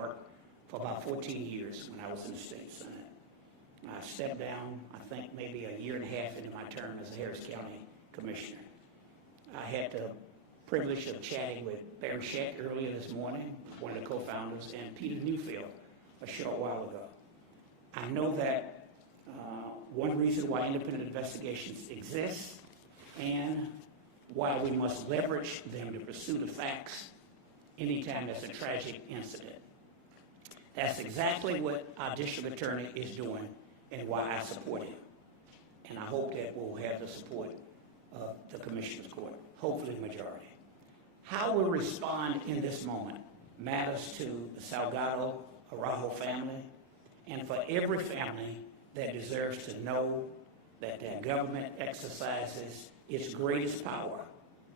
Court for about 14 years when I was in the State Senate. I stepped down, I think, maybe a year and a half into my term as a Harris County Commissioner. I had the privilege of chatting with Barry Scheck earlier this morning, one of the co-founders, and Peter Newfield a short while ago. I know that one reason why independent investigations exist and why we must leverage them to pursue the facts anytime there's a tragic incident. That's exactly what our district attorney is doing and why I support him. And I hope that we'll have the support of the Commissioner's Court, hopefully the majority. How we respond in this moment matters to the Salgado Araujo family and for every family that deserves to know that their government exercises its greatest power,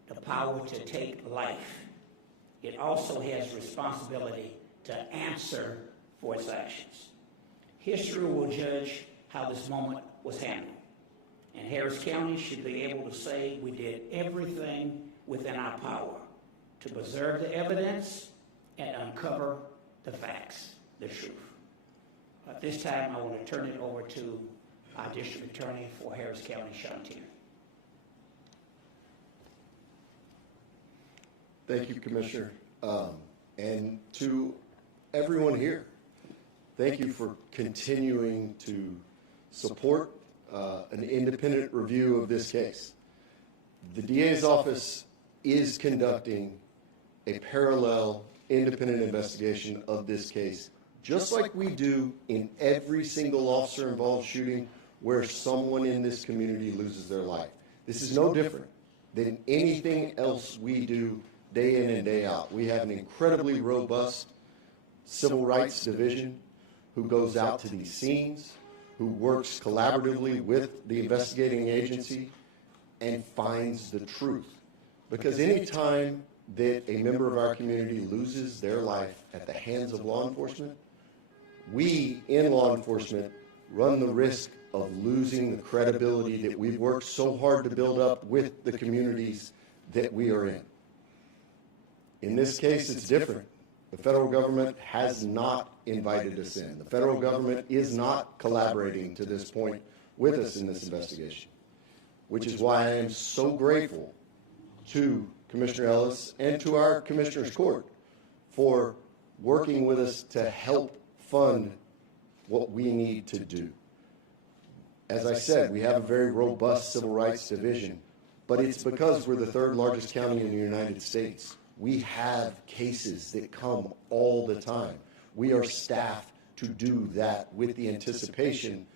the power to take life. It also has responsibility to answer for its actions. History will judge how this moment was handled. And Harris County should be able to say we did everything within our power to preserve the evidence and uncover the facts, the truth. At this time, I want to turn it over to our district attorney for Harris County, Teare. Thank you, Commissioner. And to everyone here, thank you for continuing to support an independent review of this case. The DA's office is conducting a parallel independent investigation of this case, just like we do in every single officer-involved shooting where someone in this community loses their life. This is no different than anything else we do day in and day out. We have an incredibly robust civil rights division who goes out to these scenes, who works collaboratively with the investigating agency and finds the truth. Because any time that a member of our community loses their life at the hands of law enforcement, we in law enforcement run the risk of losing the credibility that we've worked so hard to build up with the communities that we are in. In this case, it's different. The federal government has not invited us in. The federal government is not collaborating to this point with us in this investigation, which is why I am so grateful to Commissioner Ellis and to our Commissioner's Court for working with us to help fund what we need to do. As I said, we have a very robust civil rights division, but it's because we're the third largest county in the United States. We have cases that come all the time. We are staffed to do that with the anticipation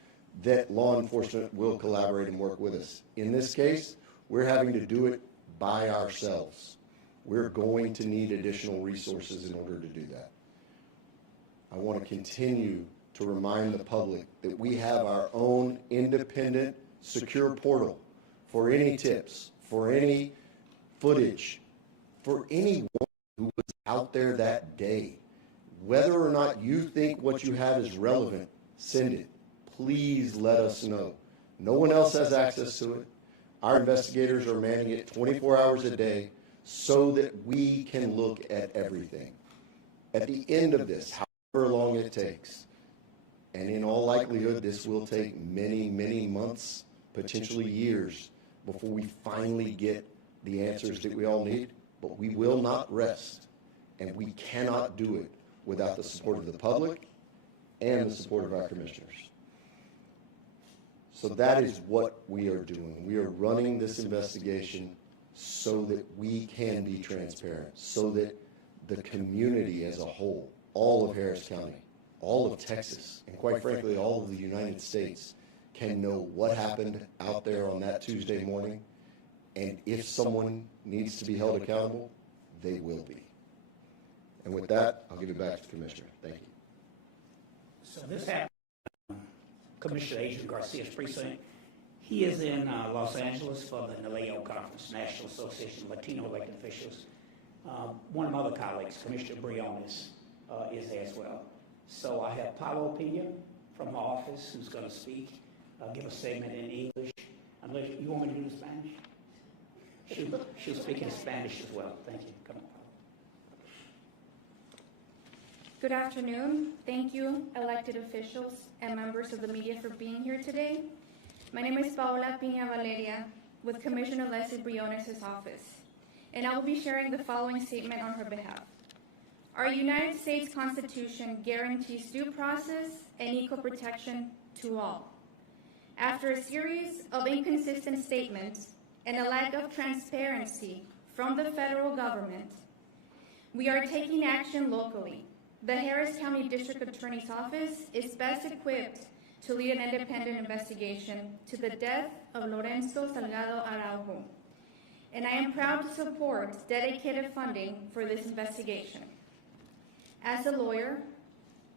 that law enforcement will collaborate and work with us. In this case, we're having to do it by ourselves. We're going to need additional resources in order to do that. I want to continue to remind the public that we have our own independent, secure portal for any tips, for any footage, for anyone who was out there that day. Whether or not you think what you have is relevant, send it. Please let us know. No one else has access to it. Our investigators are manning it 24 hours a day so that we can look at everything. At the end of this, however long it takes, and in all likelihood, this will take many, many months, potentially years, before we finally get the answers that we all need. But we will not rest, and we cannot do it without the support of the public and the support of our commissioners. So that is what we are doing. We are running this investigation so that we can be transparent, so that the community as a whole, all of Harris County, all of Texas, and quite frankly, all of the United States can know what happened out there on that Tuesday morning. And if someone needs to be held accountable, they will be. And with that, I'll give it back to the Commissioner. Thank you. So this happened, Commissioner Adrian Garcia's precinct. He is in Los Angeles for the NALEO Conference, National Association of Latino Elected Officials. One of my other colleagues, Commissioner Briones, is there as well. So I have Paulo Pena from my office who's going to speak, give a statement in English. Unless you want me to do the Spanish? She'll speak in Spanish as well. Thank you. Come on. Good afternoon. Thank you, elected officials and members of the media, for being here today. My name is Paola Piña Valeria with Commissioner Leslie Briones' office, and I will be sharing the following statement on her behalf. Our United States Constitution guarantees due process and equal protection to all. After a series of inconsistent statements and a lack of transparency from the federal government, we are taking action locally. The Harris County District Attorney's Office is best equipped to lead an independent investigation to the death of Lorenzo Salgado Araujo, and I am proud to support dedicated funding for this investigation. As a lawyer,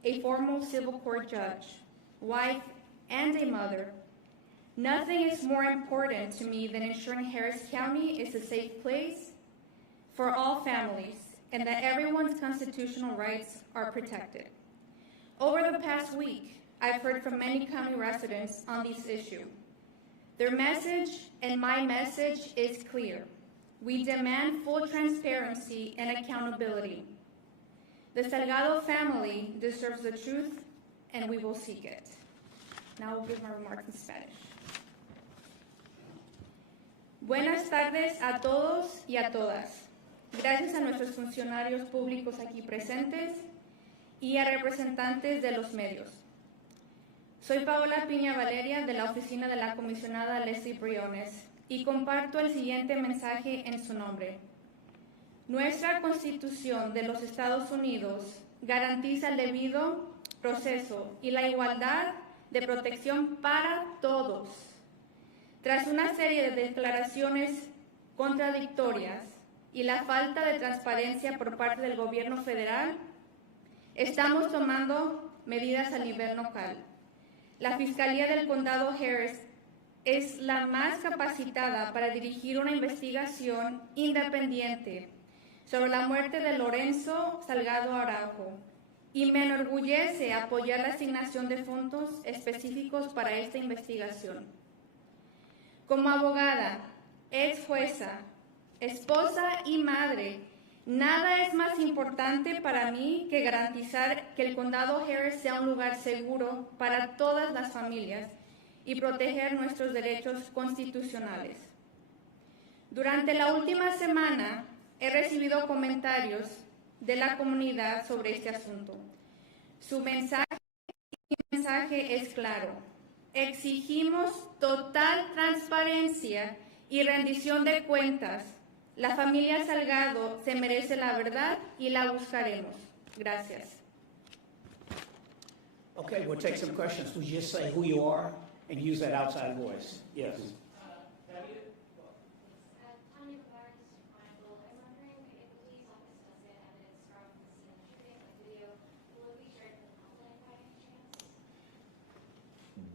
a former civil court judge, wife, and a mother, nothing is more important to me than ensuring Harris County is a safe place for all families and that everyone's constitutional rights are protected. Over the past week, I've heard from many county residents on this issue. Their message and my message is clear. We demand full transparency and accountability. The Salgado family deserves the truth, and we will seek it. Now I'll give my remarks in Spanish. Buenas tardes a todos y a todas. Gracias a nuestros funcionarios públicos aquí presentes y a representantes de los medios. Soy Paola Piña Valeria de la oficina de la comisionada Leslie Briones y comparto el siguiente mensaje en su nombre. Nuestra Constitución de los Estados Unidos garantiza el debido proceso y la igualdad de protección para todos. Tras una serie de declaraciones contradictorias y la falta de transparencia por parte del gobierno federal, estamos tomando medidas a nivel local. La Fiscalía del Condado Harris es la más capacitada para dirigir una investigación independiente sobre la muerte de Lorenzo Salgado Araujo, y me enorgullece apoyar la asignación de fondos específicos para esta investigación. Como abogada, ex jueza, esposa y madre, nada es más importante para mí que garantizar que el condado Harris sea un lugar seguro para todas las familias y proteger nuestros derechos constitucionales. Durante la última semana he recibido comentarios de la comunidad sobre este asunto. Su mensaje es claro. Exigimos total transparencia y rendición de cuentas. La familia Salgado se merece la verdad y la buscaremos. Gracias. Okay, we'll take some questions. Would you just say who you are and use that outside voice? Yes.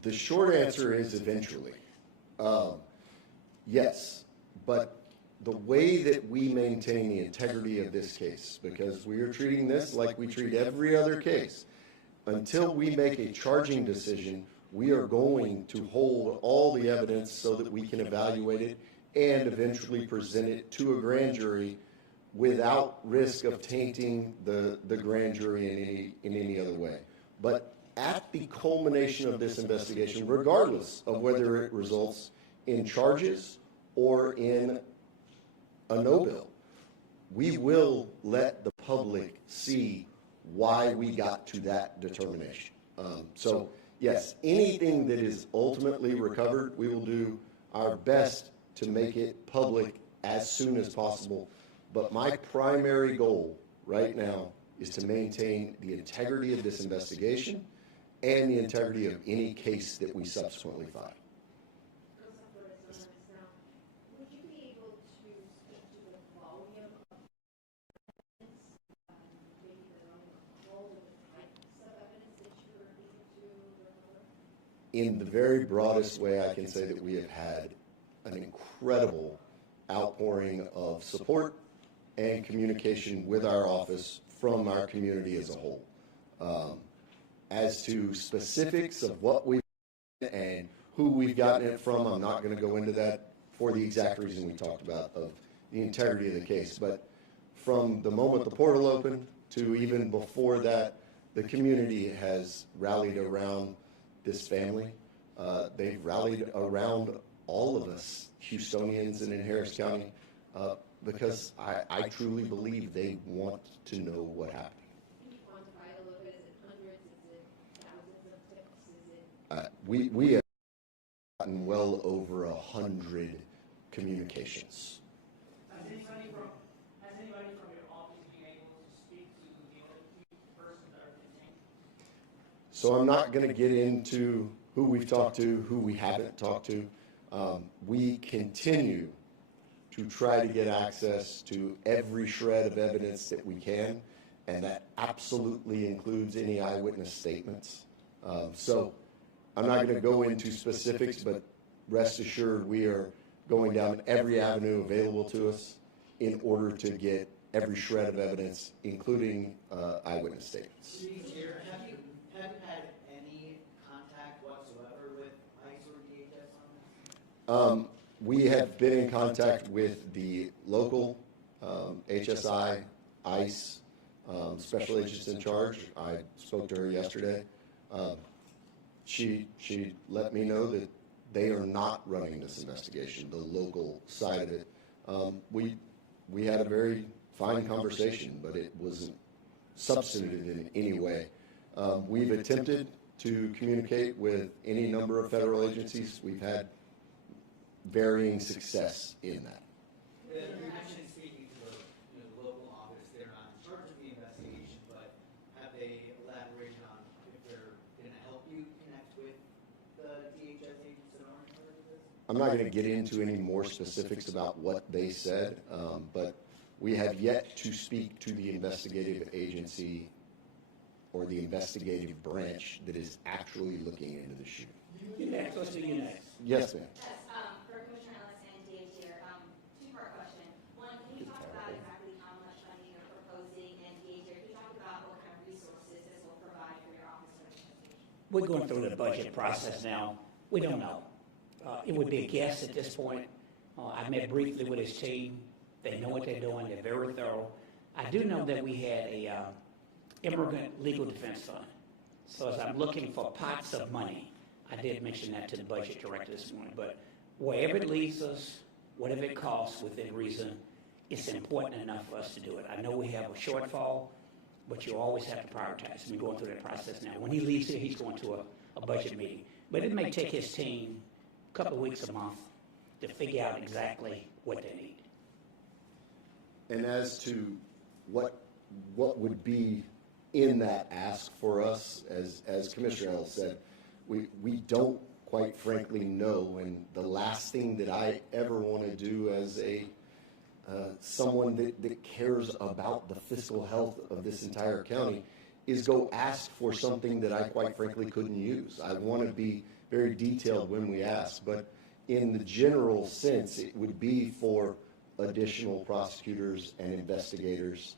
The short answer is eventually. Yes, but the way that we maintain the integrity of this case, because we are treating this like we treat every other case, until we make a charging decision, we are going to hold all the evidence so that we can evaluate it and eventually present it to a grand jury without risk of tainting the grand jury in any other way. But at the culmination of this investigation, regardless of whether it results in charges or in a no bill, we will let the public see why we got to that determination. So yes, anything that is ultimately recovered, we will do our best to make it public as soon as possible. But my primary goal right now is to maintain the integrity of this investigation and the integrity of any case that we subsequently file. Would you be able to speak to the volume of evidence, maybe the role of the types of evidence that you were needing to recover? In the very broadest way, I can say that we have had an incredible outpouring of support and communication with our office from our community as a whole. As to specifics of what we've done and who we've gotten it from, I'm not going to go into that for the exact reason we talked about of the integrity of the case. But from the moment the portal opened to even before that, the community has rallied around this family. They've rallied around all of us Houstonians and in Harris County because I truly believe they want to know what happened. Can you quantify it a little bit? Is it hundreds? Is it thousands of tips? Is it? We have gotten well over 100 communications. Has anybody from your office been able to speak to the other two persons that are detained? So I'm not going to get into who we've talked to, who we haven't talked to. We continue to try to get access to every shred of evidence that we can, and that absolutely includes any eyewitness statements. So I'm not going to go into specifics, but rest assured we are going down every avenue available to us in order to get every shred of evidence, including eyewitness statements. Teare, have you had any contact whatsoever with ICE or DHS on this? We have been in contact with the local HSI, ICE, special agents in charge. I spoke to her yesterday. She let me know that they are not running this investigation, the local side of it. We had a very fine conversation, but it wasn't substantive in any way. We've attempted to communicate with any number of federal agencies. We've had varying success in that. You mentioned speaking to the local office. They're not in charge of the investigation, but have they elaborated on if they're going to help you connect with the DHS agents that are in charge of this? I'm not going to get into any more specifics about what they said, but we have yet to speak to the investigative agency or the investigative branch that is actually looking into the shooting. You next, let's do you next. Yes, ma'am. Yes, for Commissioner Ellis and Dave Teare, two-part question. One, can you talk about exactly how much funding you're proposing, and Dave Teare, can you talk about what kind of resources this will provide for your office or administration? We're going through the budget process now. We don't know. It would be a guess at this point. I met briefly with his team. They know what they're doing. They're very thorough. I do know that we had a immigrant legal defense fund. So as I'm looking for pots of money, I did mention that to the budget director this morning, but wherever it leads us, whatever it costs within reason, it's important enough for us to do it. I know we have a shortfall, but you always have to prioritize. We're going through that process now. When he leaves here, he's going to a budget meeting. But it may take his team a couple of weeks, a month, to figure out exactly what they need. And as to what would be in that ask for us, as Commissioner Ellis said, we don't quite frankly know, and the last thing that I ever want to do as someone that cares about the fiscal health of this entire county is go ask for something that I quite frankly couldn't use. I want to be very detailed when we ask, but in the general sense, it would be for additional prosecutors and investigators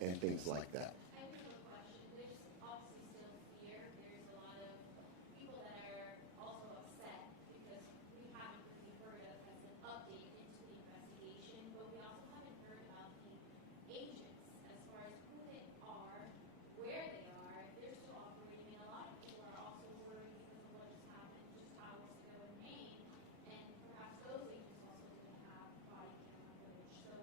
and things like that. I have a question. There's obviously still fear. There's a lot of people that are also upset because we haven't really heard of as an update into the investigation, but we also haven't heard about the agents as far as who they are, where they are, if they're still operating, and a lot of people are also worried because of what just happened just hours ago in Maine, and perhaps those agents also didn't have body camera footage. So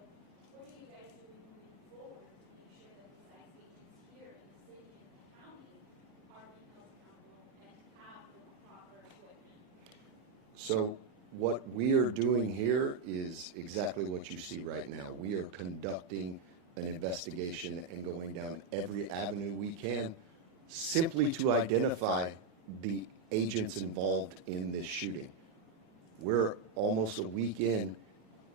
what are you guys doing moving forward to make sure that these ICE agents here in the city and the county are being held accountable and have the proper equipment? So what we are doing here is exactly what you see right now. We are conducting an investigation and going down every avenue we can simply to identify the agents involved in this shooting. We're almost a week in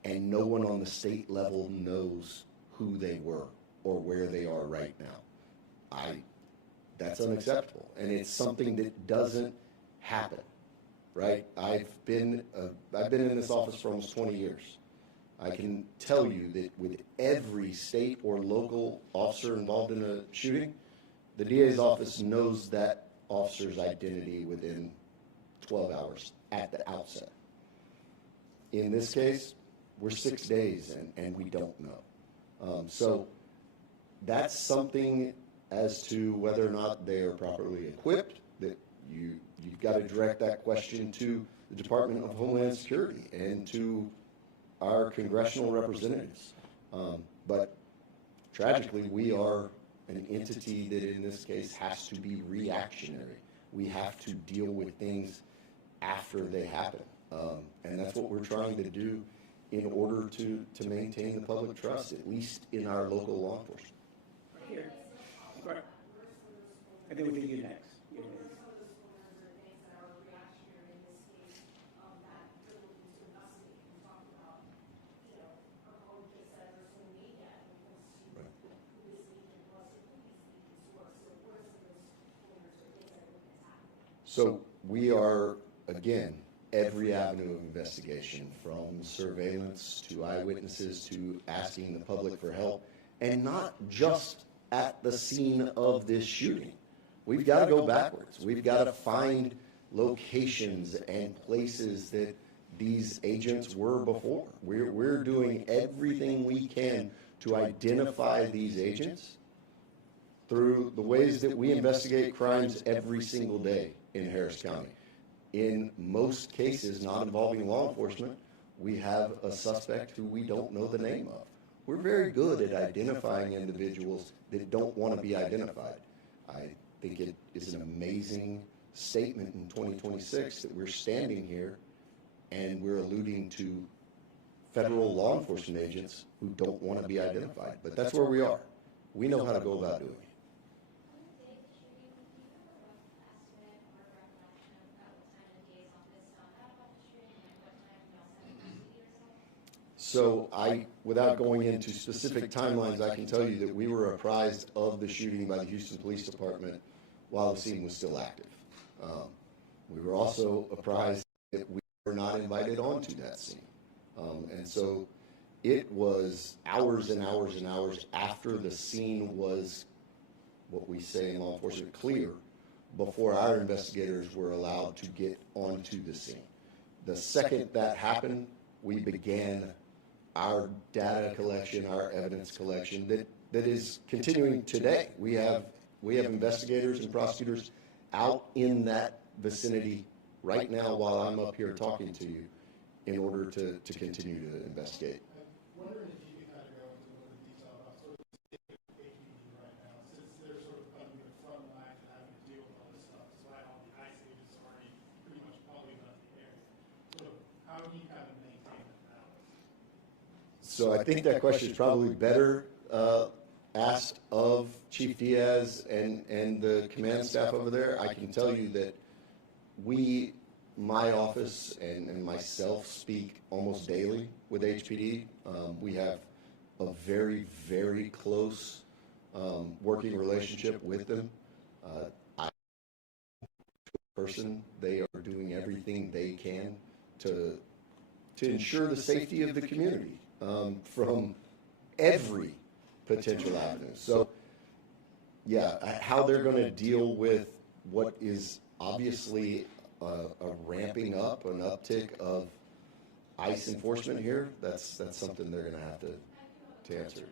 and no one on the state level knows who they were or where they are right now. That's unacceptable, and it's something that doesn't happen, right? I've been in this office for almost 20 years. I can tell you that with every state or local officer involved in a shooting, the DA's office knows that officer's identity within 12 hours at the outset. In this case, we're 6 days and we don't know. So that's something as to whether or not they are properly equipped, that you've got to direct that question to the Department of Homeland Security and to our congressional representatives. But tragically, we are an entity that in this case has to be reactionary. We have to deal with things after they happen. And that's what we're trying to do in order to maintain the public trust, at least in our local law enforcement. Here. Right. And then we do you next. You next. So we are, again, every avenue of investigation, from surveillance to eyewitnesses to asking the public for help, and not just at the scene of this shooting. We've got to go backwards. We've got to find locations and places that these agents were before. We're doing everything we can to identify these agents through the ways that we investigate crimes every single day in Harris County. In most cases not involving law enforcement, we have a suspect who we don't know the name of. We're very good at identifying individuals that don't want to be identified. I think it is an amazing statement in 2026 that we're standing here and we're alluding to federal law enforcement agents who don't want to be identified. But that's where we are. We know how to go about doing it. So without going into specific timelines, I can tell you that we were apprised of the shooting by the Houston Police Department while the scene was still active. We were also apprised that we were not invited onto that scene. And so it was hours and hours and hours after the scene was, what we say in law enforcement, clear, before our investigators were allowed to get onto the scene. The second that happened, we began our data collection, our evidence collection that is continuing today. We have investigators and prosecutors out in that vicinity right now while I'm up here talking to you in order to continue to investigate. I'm wondering if you could kind of go into a little detail about sort of the state of HPD right now, since they're sort of coming to the front line and having to deal with all this stuff, despite all the ICE agents already pretty much probably left the area. So how do you kind of maintain that balance? So I think that question is probably better asked of Chief Diaz and the command staff over there. I can tell you that my office and myself speak almost daily with HPD. We have a very, very close working relationship with them. They are doing everything they can to ensure the safety of the community from every potential avenue. So, yeah, how they're going to deal with what is obviously a ramping up, an uptick of ICE enforcement here, that's something they're going to have to answer.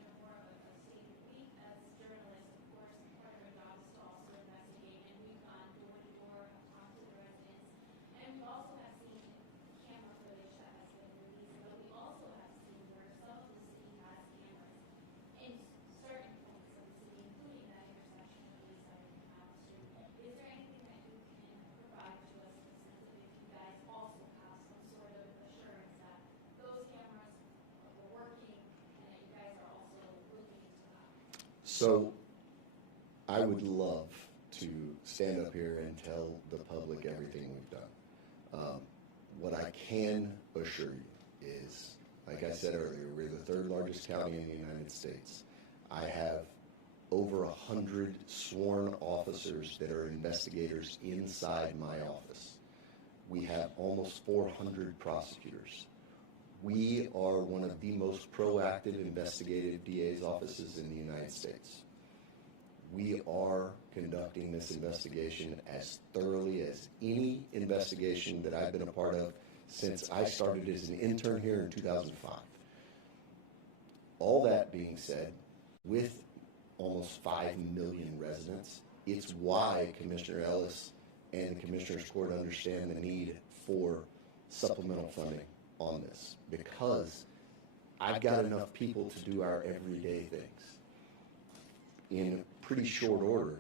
So I would love to stand up here and tell the public everything we've done. What I can assure you is, like I said earlier, we're the third largest county in the United States. I have over 100 sworn officers that are investigators inside my office. We have almost 400 prosecutors. We are one of the most proactive investigative DA's offices in the United States. We are conducting this investigation as thoroughly as any investigation that I've been a part of since I started as an intern here in 2005. All that being said, with almost 5 million residents. It's why Commissioner Ellis and the Commissioner's Court understand the need for supplemental funding on this, because I've got enough people to do our everyday things. In pretty short order,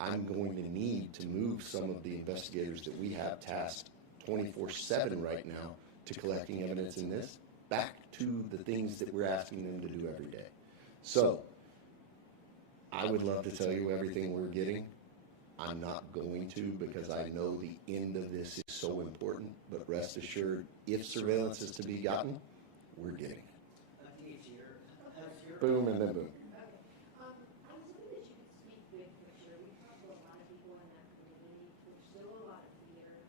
I'm going to need to move some of the investigators that we have tasked 24/7 right now to collecting evidence in this back to the things that we're asking them to do every day. So I would love to tell you everything we're getting. I'm not going to, because I know the end of this is so important, but rest assured, if surveillance is to be gotten, we're getting it. Boom and then boom. I was hoping that you could speak big picture. We talked to a lot of people in that community. There's still a lot of fear.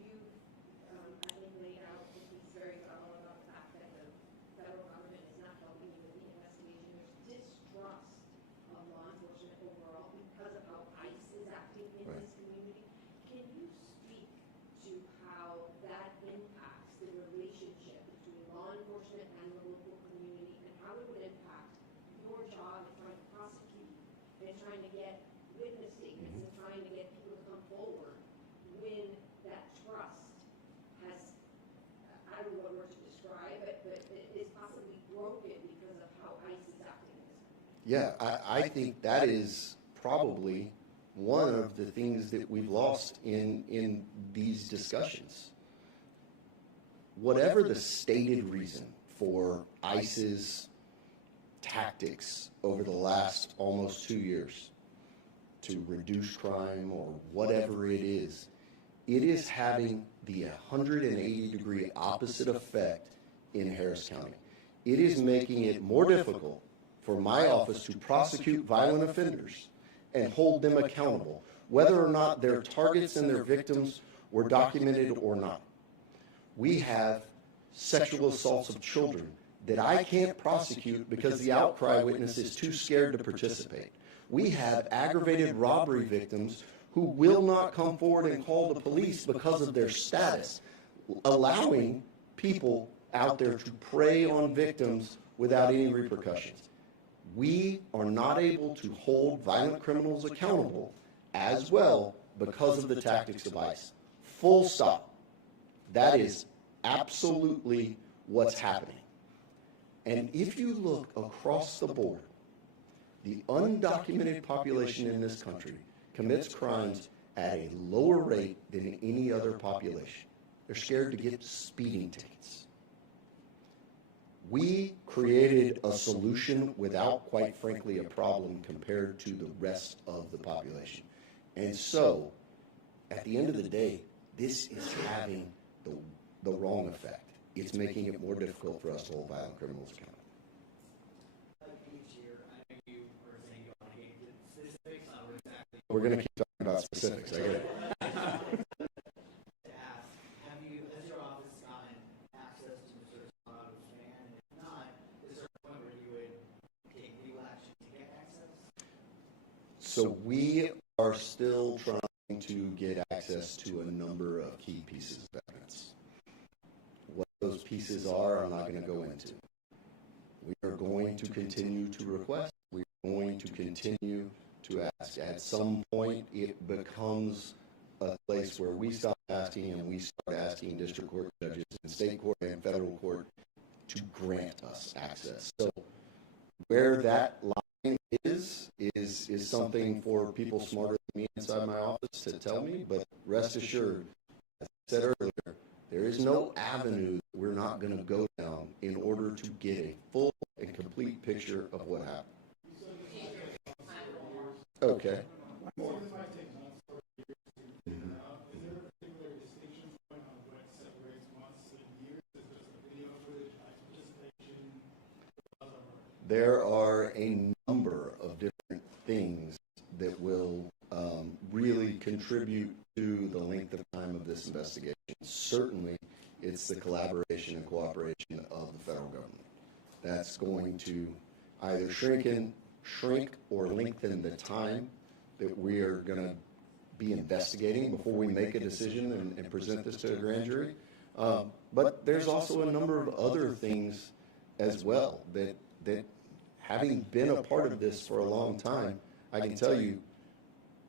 You, I think, laid out the piece very well about the fact that the federal government is not helping you with the investigation. There's distrust of law enforcement overall because of how ICE is acting in Right. this community. Can you speak to how that impacts the relationship between law enforcement and the local community, and how it would impact your job in trying to prosecute and trying to get witness statements and trying to get people to come forward when that trust has, I don't know what word to describe it, but it is possibly broken because of how ICE is acting in this community? Yeah, I think that is probably one of the things that we've lost in these discussions. Whatever the stated reason for ICE's tactics over the last almost 2 years to reduce crime or whatever it is having the 180-degree opposite effect in Harris County. It is making it more difficult for my office to prosecute violent offenders and hold them accountable, whether or not their targets and their victims were documented or not. We have sexual assaults of children that I can't prosecute because the outcry witness is too scared to participate. We have aggravated robbery victims who will not come forward and call the police because of their status, allowing people out there to prey on victims without any repercussions. We are not able to hold violent criminals accountable as well because of the tactics of ICE. Full stop. That is absolutely what's happening. And if you look across the board, the undocumented population in this country commits crimes at a lower rate than any other population. They're scared to get speeding tickets. We created a solution without, quite frankly, a problem compared to the rest of the population. And so, at the end of the day, this is having the wrong effect. It's making it more difficult for us to hold violent criminals accountable. We're going to keep talking about specifics. I get it. Has your office gotten access to Mr. Salgado's van? And if not, is there a point where you would take legal action to get access? So we are still trying to get access to a number of key pieces of evidence. What those pieces are, I'm not going to go into. We are going to continue to request. We are going to continue to ask. At some point, it becomes a place where we stop asking and we start asking district court judges and state court and federal court to grant us access. So where that line is something for people smarter than me inside my office to tell me, but rest assured, as I said earlier, there is no avenue that we're not going to go down in order to get a full and complete picture of what happened. Okay. So this might take months or years to figure out. Is there a particular distinction point on what separates months and years? Is it just a video footage, like participation? There are a number of different things that will really contribute to the length of time of this investigation. Certainly, it's the collaboration and cooperation of the federal government. That's going to either shrink or lengthen the time that we are going to be investigating before we make a decision and present this to a grand jury. But there's also a number of other things as well that having been a part of this for a long time, I can tell you,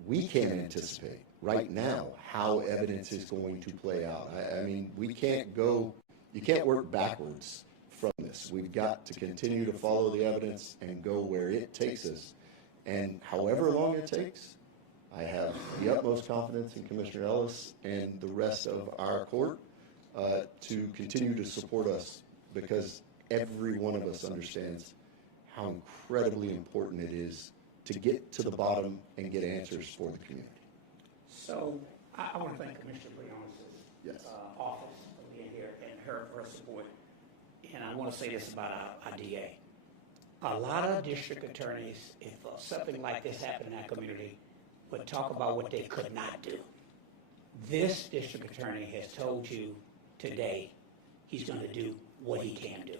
we can't anticipate right now how evidence is going to play out. I mean, we can't go, you can't work backwards from this. We've got to continue to follow the evidence and go where it takes us. And however long it takes, I have the utmost confidence in Commissioner Ellis and the rest of our court to continue to support us, because every one of us understands how incredibly important it is to get to the bottom and get answers for the community. So I want to thank Commissioner Briones' Yes. office for being here and her support. And I want to say this about our DA. A lot of district attorneys, if something like this happened in our community, would talk about what they could not do. This district attorney has told you today he's going to do what he can do.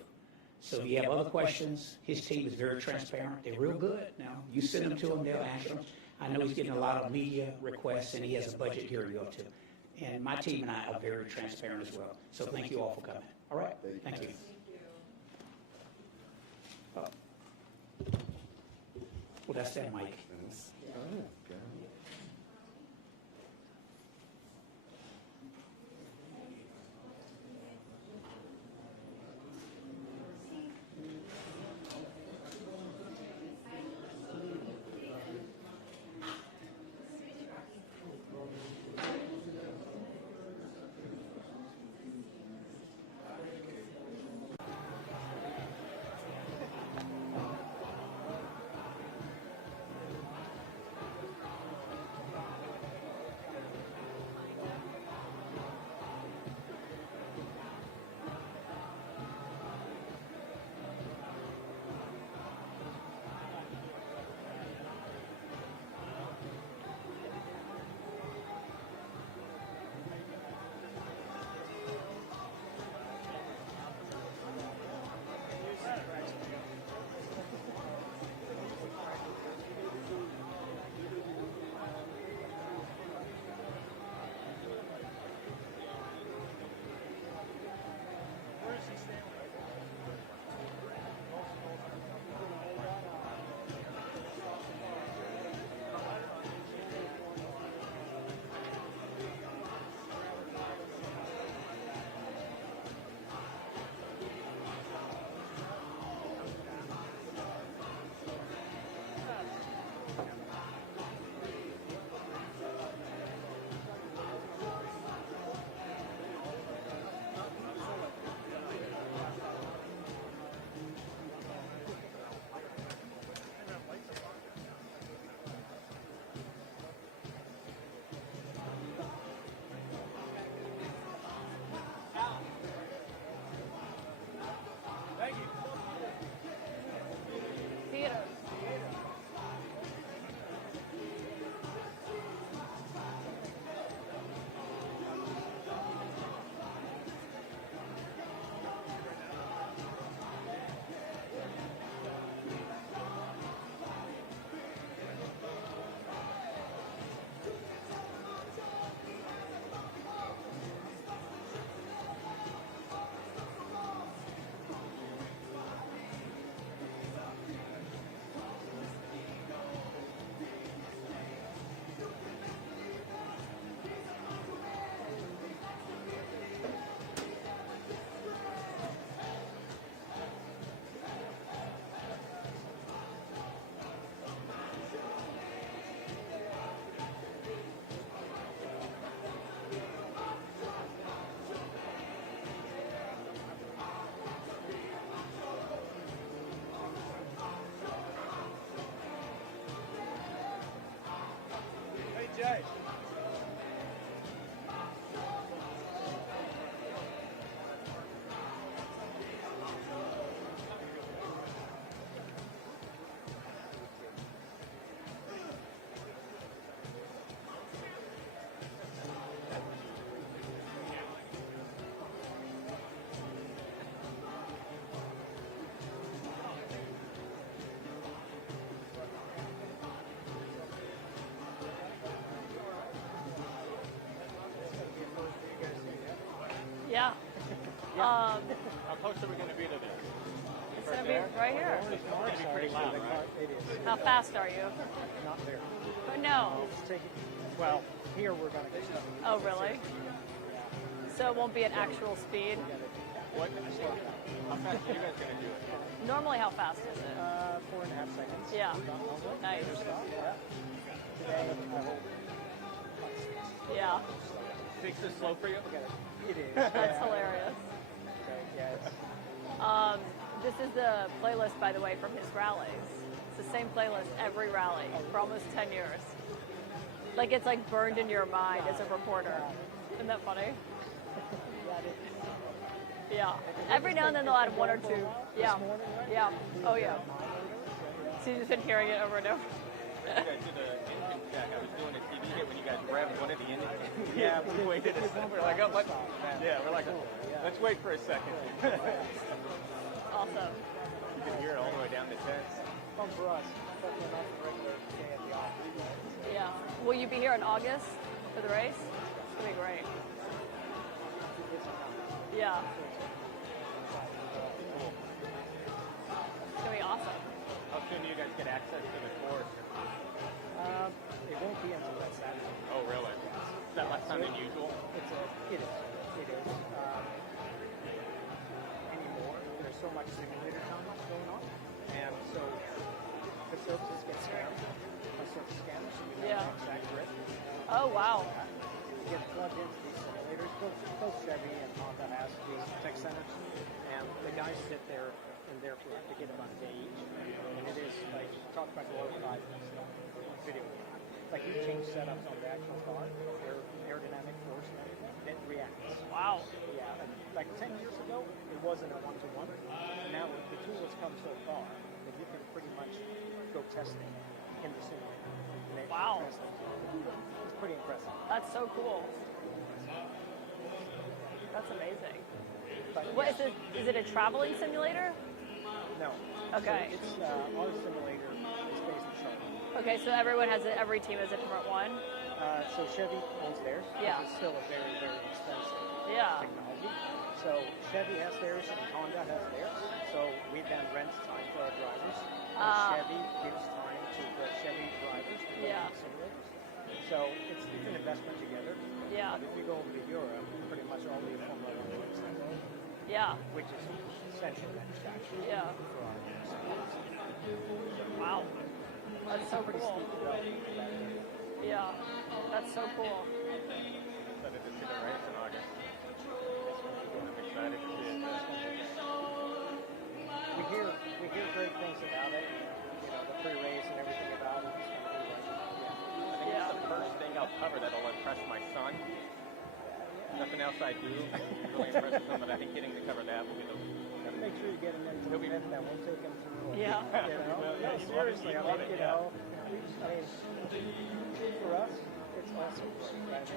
So if you have other questions, his team is very transparent. They're real good. Now, you send them to them, they'll answer them. I know he's getting a lot of media requests, and he has a budget here to go to. And my team and I are very transparent as well. So thank you all for coming. All right? Thank you. Well, that's that, Mike. Oh, God. Yeah. How close are we going to be to this? gonna be right here. It's going to be pretty loud, right? It is. How fast are you? Not very. Oh, no. It's taking, well, here we're going to get stuff. Oh, really? So it won't be at actual speed? What? How fast are you guys going to do it? Normally, how fast is it? 4.5 seconds. Yeah. Nice. Yeah. Today, I hope. Yeah. Takes this slow for you? It is. That's hilarious. Okay, yeah, This is the playlist, by the way, from his rallies. It's the same playlist every rally for almost 10 years. Like it's like burned in your mind as a reporter. Isn't that funny? Yeah. Every now and then they'll add one or two. Yeah. Yeah. Oh yeah. So you've just been hearing it over and over. You guys did an engine check. I was doing a TV hit when you guys grabbed one of the engines. Yeah, we waited a second. We're like, oh, let's wait for a second. Awesome. You can hear it all the way down the tents. fun for us, but we're not the regular day at the office. Yeah. Will you be here in August for the race? It's gonna be great. Yeah. It's gonna be awesome. How soon do you guys get access to the course? It won't be until that Saturday. Oh, really? Is that less time than usual? It is. Anymore, there's so much simulator time going on, and so the surfaces get scanned by surface scanners, so we know the exact grip. Oh, wow. You get plugged into these simulators. Both Chevy and Honda has these tech centers, and the guys sit there in there for to get about a day each, and it is like talk about glorified video. Like you change setups on the actual car, aerodynamic force and everything, it reacts. Wow. Yeah, and like 10 years ago, it wasn't a one-to-one. Now the tool has come so far that you can pretty much go testing in the simulator. Wow. It's pretty impressive. That's so cool. That's amazing. What is it? Is it a traveling simulator? No. Okay. So it's our simulator is based in Charlotte. Okay, so everyone has it. Every team has a different one. So Chevy owns theirs. Yeah. It's still a very, very expensive technology. So Chevy has theirs and Honda has theirs. So we then rent time for our drivers. Chevy gives time to the Chevy drivers to go to the simulators. So it's an investment together. Yeah. But if you go over to Europe, pretty much all the Informal races that go. Yeah. Which is essential manufacturing. Yeah. For our simulators. Wow. That's so cool. Yeah, that's so cool. Excited to see the race in August. I'm excited to see it. We hear great things about it. You know, the pre-race and everything about it. I think it's the first thing I'll cover that'll impress my son. Nothing else I do really impresses him, but I think getting to cover that will be the. Make sure you get him into the event that won't take him through. Yeah. You know? No, seriously, I mean, you know, for us, it's awesome. Right? Let's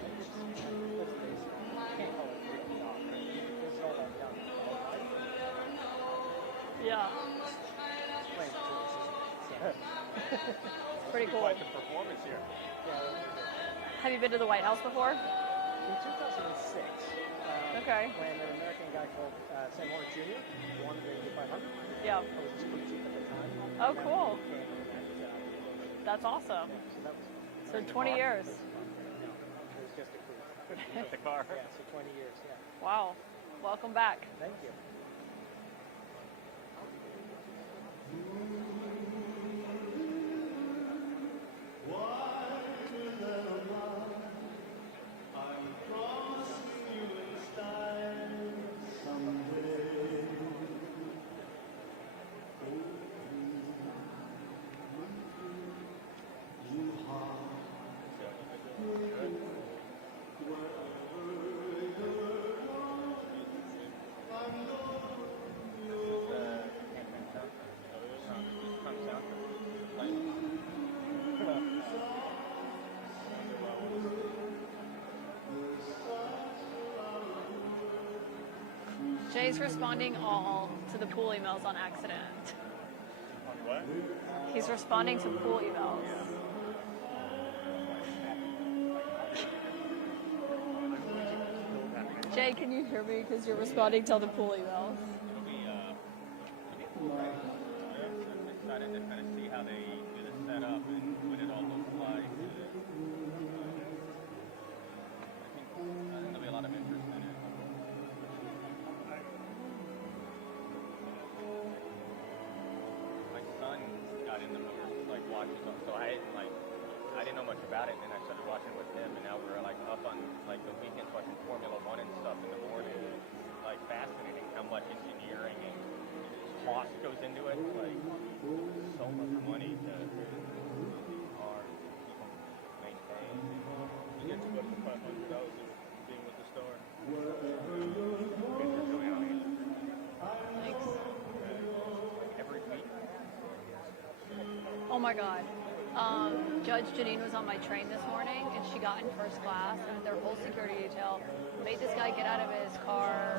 face it, you can't call it real dog. This is all I've done. Yeah. Playing the courses. Pretty cool. Quite the performance here. Have you been to the White House before? In 2006. Okay. When an American guy called Sam Horner Jr. won the Indy 500. Yeah. I was just pretty cheap at the time. Oh, cool. That's awesome. So 20 years. It was just a cruise. With the car. Yeah, so 20 years, yeah. Wow. Welcome back. Thank you. Jay's responding all to the pool emails on accident. On what? He's responding to pool emails. Jay, can you hear me? Because you're responding to all the pool emails. It'll be to kind of see how they do the setup and what it all looks like. I think there'll be a lot of interest in it. My son got into motors, like watching them, so I didn't know much about it, and then I started watching with him, and now we're like up on like the weekends watching Formula One and stuff in the morning. It's like fascinating how much engineering and cost goes into it. Like so much money to car keep them maintained. You get to go to 500,000 being with the star. Thanks. Like every week. Oh my God. Judge Janine was on my train this morning, and she got in first class, and their whole security detail made this guy get out of his car.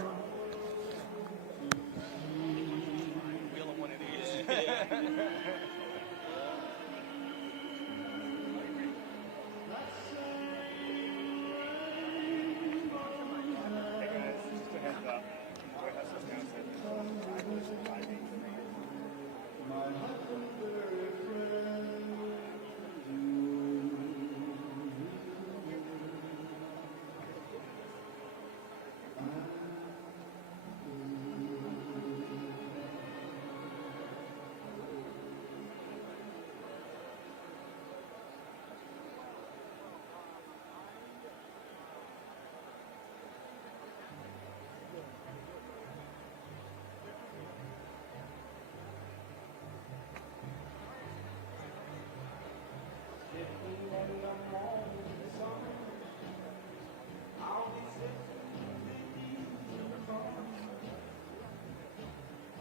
Wheel of one of these. Hey guys, just a heads up. Joy Hustle's now said that I was 583.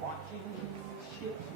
Watching ships